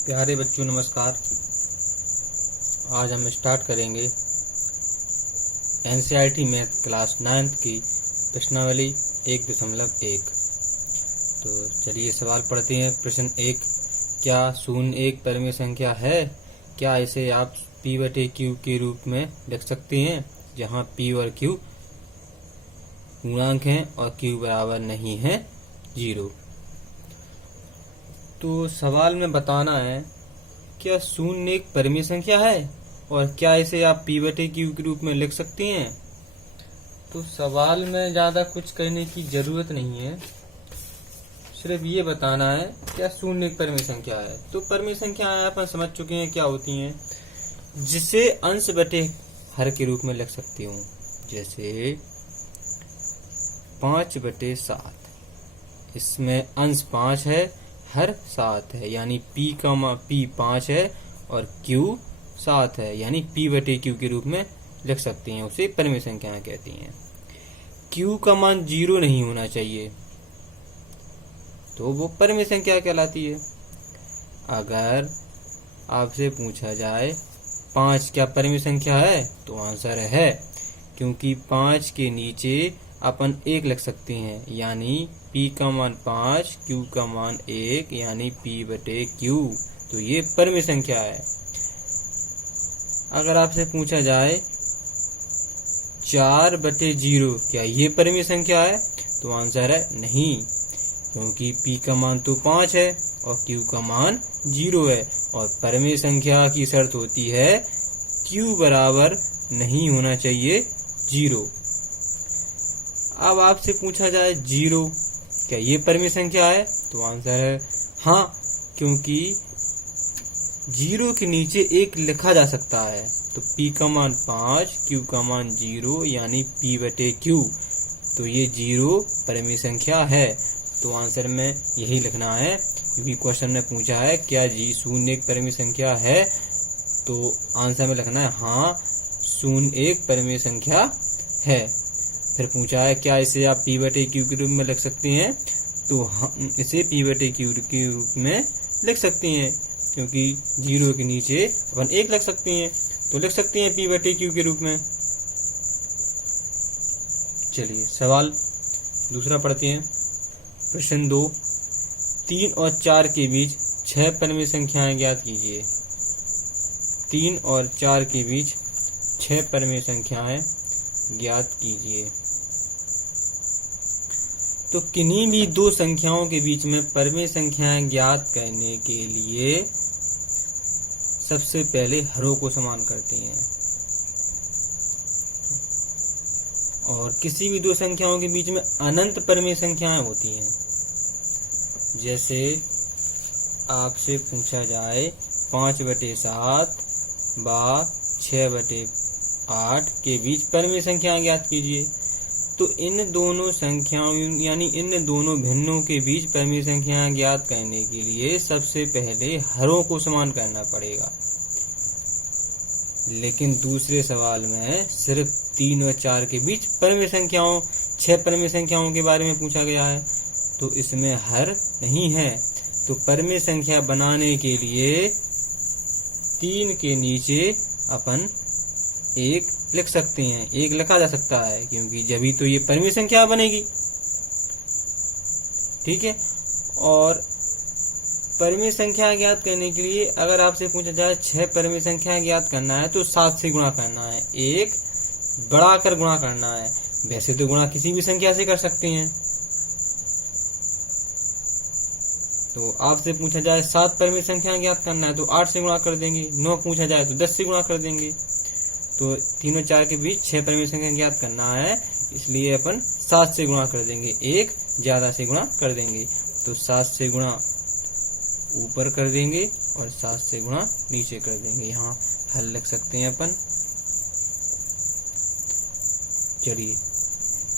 प्यारे बच्चों नमस्कार। आज हम स्टार्ट करेंगे एनसीईआरटी मैथ क्लास 9th की प्रश्नावली 1.1। तो चलिए सवाल पढ़ते हैं। प्रश्न 1, क्या शून्य एक परिमेय संख्या है? क्या इसे आप p/q के रूप में लिख सकते हैं, जहां p और q पूर्णांक हैं और q बराबर नहीं है 0। तो सवाल में बताना है क्या शून्य एक परिमेय संख्या है और क्या इसे आप p/q के रूप में लिख सकते हैं। तो सवाल में ज्यादा कुछ कहने की जरूरत नहीं है, सिर्फ ये बताना है क्या शून्य एक परिमेय संख्या है। तो परिमेय संख्याएं अपन समझ चुके हैं क्या होती हैं, जिसे अंश बटे हर के रूप में लिख सकती हूँ। जैसे 5/7, इसमें अंश 5 है, हर 7 है, यानी p 5 है और q 7 है, यानी p/q के रूप में लिख सकते हैं। उसे परिमेय संख्याएं कहती हैं। q का मान 0 नहीं होना चाहिए, तो वो परिमेय संख्या कहलाती है। अगर आपसे पूछा जाए 5 क्या परिमेय संख्या है, तो आंसर है, क्योंकि 5 के नीचे अपन 1 लिख सकते हैं, यानी p का मान 5, q का मान 1, यानी p/q। तो ये परिमेय संख्या है। अगर आपसे पूछा जाए 4/0 क्या ये परिमेय संख्या है, तो आंसर है नहीं, क्योंकि p का मान तो 5 है और q का मान 0 है, और परिमेय संख्या की शर्त होती है q बराबर नहीं होना चाहिए 0। अब आपसे पूछा जाए 0 क्या ये परिमेय संख्या है, तो आंसर है हाँ, क्योंकि 0 के नीचे 1 लिखा जा सकता है। तो p का मान 5, q का मान 0, यानी p/q। तो ये 0 परिमेय संख्या है। तो आंसर में यही लिखना है, क्योंकि क्वेश्चन में पूछा है क्या शून्य एक परिमेय संख्या है, तो आंसर में लिखना है हाँ, शून्य एक परिमेय संख्या है। फिर पूछा है क्या इसे आप p/q के रूप में लिख सकते हैं, तो हम इसे p/q के रूप में लिख सकते हैं, क्योंकि 0 के नीचे अपन 1 लिख सकते हैं, तो लिख सकते हैं p/q के रूप में। चलिए सवाल दूसरा पढ़ते हैं। प्रश्न 2, 3 और 4 के बीच 6 परिमेय संख्याएं ज्ञात कीजिए। 3 और 4 के बीच 6 परिमेय संख्याएं ज्ञात कीजिए। तो किन्हीं भी दो संख्याओं के बीच में परिमेय संख्याएं ज्ञात करने के लिए सबसे पहले हरों को समान करते हैं, और किसी भी दो संख्याओं के बीच में अनंत परिमेय संख्याएं होती हैं। जैसे आपसे पूछा जाए 5/7 व 6/8 के बीच परिमेय संख्याएं ज्ञात कीजिए, तो इन दोनों संख्याओं यानी इन दोनों भिन्नों के बीच परिमेय संख्याएं ज्ञात करने के लिए सबसे पहले हरों को समान करना पड़ेगा। लेकिन दूसरे सवाल में सिर्फ 3 और 4 के बीच परिमेय संख्याओं 6 परिमेय संख्याओं के बारे में पूछा गया है, तो इसमें हर नहीं है। तो परिमेय संख्या बनाने के लिए 3 के नीचे अपन 1 लिख सकते हैं, 1 लिखा जा सकता है, क्योंकि जभी तो ये परिमेय संख्या बनेगी। ठीक है। और परिमेय संख्या ज्ञात करने के लिए अगर आपसे पूछा जाए 6 परिमेय संख्या ज्ञात करना है, तो 7 से गुणा करना है, 1 बढ़ाकर गुणा करना है। वैसे तो गुणा किसी भी संख्या से कर सकते हैं। तो आपसे पूछा जाए 7 परिमेय संख्या ज्ञात करना है, तो 8 से गुणा कर देंगे। 9 पूछा जाए तो 10 से गुणा कर देंगे। तो 3 और 4 के बीच 6 परिमेय संख्या ज्ञात करना है, इसलिए अपन 7 से गुणा कर देंगे, 1 ज्यादा से गुणा कर देंगे। तो 7 से गुणा ऊपर कर देंगे और 7 से गुणा नीचे कर देंगे। यहाँ हल लिख सकते हैं अपन। चलिए,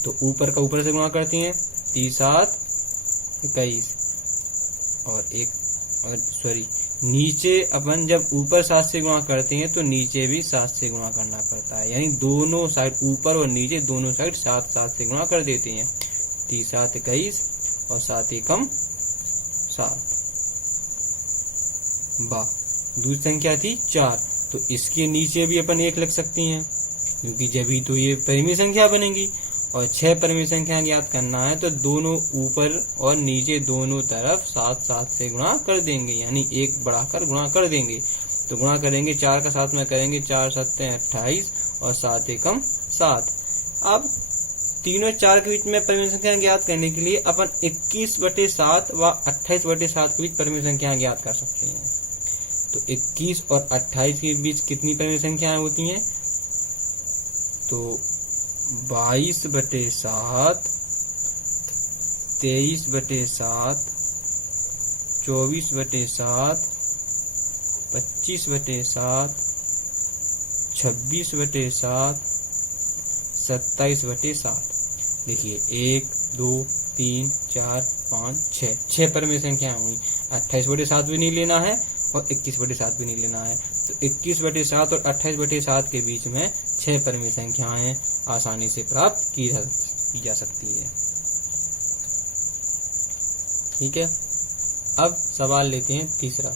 तो ऊपर का ऊपर से गुणा करते हैं, 3×7 21, और नीचे अपन जब ऊपर 7 से गुणा करते हैं तो नीचे भी 7 से गुणा करना पड़ता है, यानी दोनों साइड ऊपर और नीचे दोनों साइड 7 से गुणा कर देते हैं। 3×7 21 और 7×1 7। बा। दूसरी संख्या थी 4, तो इसके नीचे भी अपन 1 लिख सकती हैं, क्योंकि जब ही तो ये परिमेय संख्या बनेगी। और 6 परिमेय संख्या ज्ञात करना है तो दोनों ऊपर और नीचे दोनों तरफ 7 से गुणा कर देंगे, यानी 1 बढ़ाकर गुणा कर देंगे। तो गुणा करेंगे 4 का 7 में करेंगे, 4 7 28 और 7 एकम 7। अब तीनों 4 के बीच में परिमेय संख्या ज्ञात करने के लिए अपन 21/7 व 28/7 के बीच परिमेय संख्या ज्ञात कर सकते हैं। तो 21 और 28 के बीच कितनी परिमेय संख्याएं होती हैं? तो 22/7, 23/7, 24/7, 25/7, 26/7, 27/7। देखिए 1 2 3 4 5 6 परिमेय संख्याएं हुई। 28/7 भी नहीं लेना है और 21/7 भी नहीं लेना है। तो 21/7 और 28/7 के बीच में 6 परिमेय संख्याएं आसानी से प्राप्त की जा सकती है। ठीक है, अब सवाल लेते हैं तीसरा।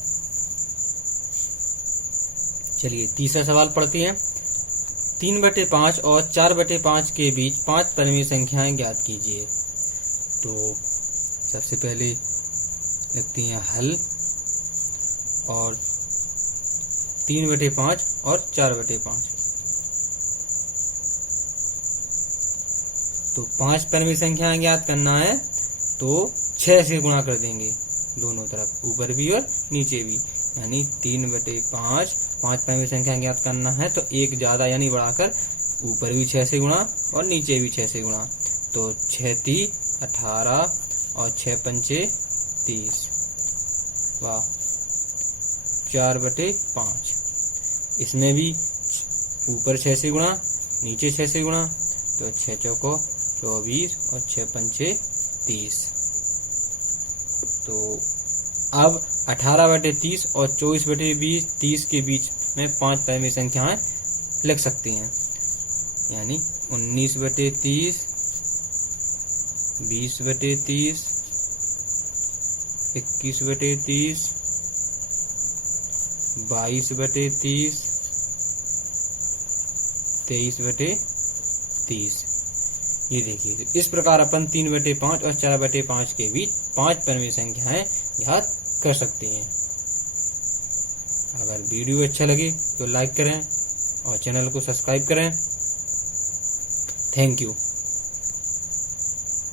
चलिए तीसरा सवाल पढ़ते हैं। 3/5 और 4/5 के बीच 5 परिमेय संख्याएं ज्ञात कीजिए। तो सबसे पहले लिखते हैं हल, और 3/5 और 4/5। तो 5 परिमेय संख्याएं ज्ञात करना है तो 6 से गुणा कर देंगे दोनों तरफ, ऊपर भी और नीचे भी, यानी 3/5। 5 परिमेय संख्या ज्ञात करना है तो 1 ज्यादा यानी बढ़ाकर ऊपर भी 6 से गुणा और नीचे भी 6 से गुणा। तो 6 3 18 और 6 पंचे 30, वाह, 4/5। इसमें भी ऊपर 6 से गुणा नीचे 6 से गुणा, तो 6 चौको 24 और 6 पंचे 30। तो अब 18/30 और 24/30 के बीच में 5 परिमेय संख्याएं लिख सकते हैं, यानी 19/30, 20/30, 21/30, 22/30, 23/30। ये देखिए, इस प्रकार अपन 3/5 और 4/5 के बीच 5 परिमेय संख्याएं ज्ञात कर सकते हैं। अगर वीडियो अच्छा लगे तो लाइक करें और चैनल को सब्सक्राइब करें। Thank you.